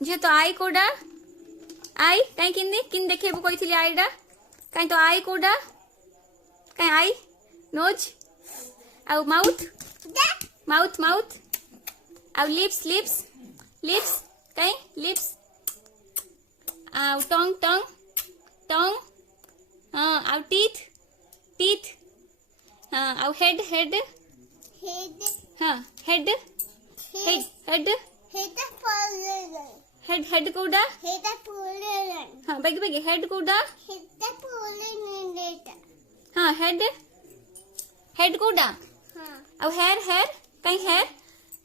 झे तो आई कोडा आई कहीं किन देखेबू कही आईडा कहीं तो आई कोडा कहीं आई नोज आउ माउथ माउथ माउथ आउ लिप्स लिप्स लिप्स कहीं लिप्स आउ टंग टंग टंग हाँ आउ टीथ टीथ हाँ आउ हेड हेड हाँ head head head head head कोडा हाँ बेगी बेगी हेड कोडा हाँ हेड हेड कोडा आउ हेयर हेयर कहीं हेयर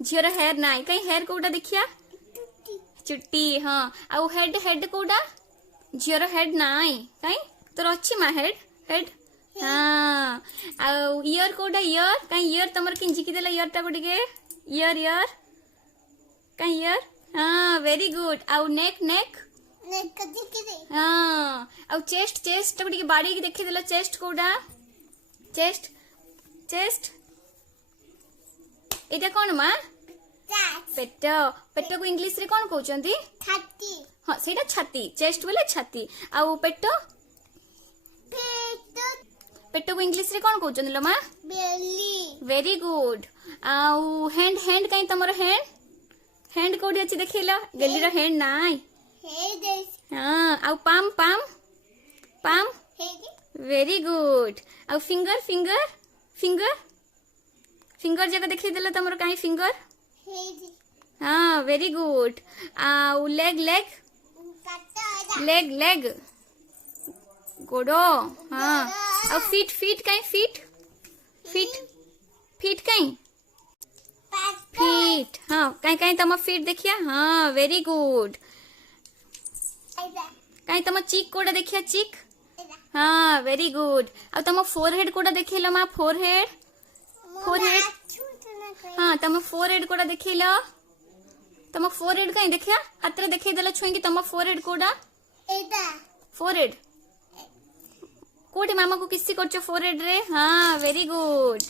झीर हेयर नाई कहीं हेयर कोडा देखिया चुट्टी हाँ आउ हेड हेड कोडा झीर हेड नाई कहीं तोर अच्छी माँ हेड हेड हाँ आउ इयर कोडा इयर कहीं इयर तमर कि झिकी देला इयर टाको टिके इयर इयर कहीं इयर हाँ वेरी गुड आउ नेक नेक हाँ आउ चेस्ट चेस्ट टाको टिके बाड़ी की देखि देला चेस्ट कोडा चेस्ट चेस्ट एटा कौन माँ पेट पेट को इंग्लिश रे कौन कहउचंदी हाँ सेटा छाती चेस्ट बोले छाती आउ पेट पेट को इंग्लिश रे कौन कहउचंदी लो माँ वेरी गुड आउ हैंड हैंड कहीं तमर हैंड हैंड कोडी अछि देखिलो गेली रो हैंड नाइ हाँ आउ palm palm palm very good आउ फिंगर फिंगर फिंगर फिंगर जगह देखि देला तमर काई फिंगर हाँ वेरी गुड आउ लेग लेग लेग लेग गोडो हाँ आउ फीट फीट काई फीट फीट फीट काई फीट हाँ कहीं कहीं तम फीट देखिया हाँ वेरी गुड कहीं तम चीक कोडा देखिया चीक हाँ वेरी गुड अब तम फोरहेड कोडा देखिलो माँ फोरहेड फोरहेड हाँ तम फोरहेड कोडा देखिलो तम फोरहेड कहीं देखिया हाथ रे देखै देला छुई कि तम फोरहेड कोडा फोरहेड कोटी मामा को किसी करछो फोरहेड रे हाँ वेरी गुड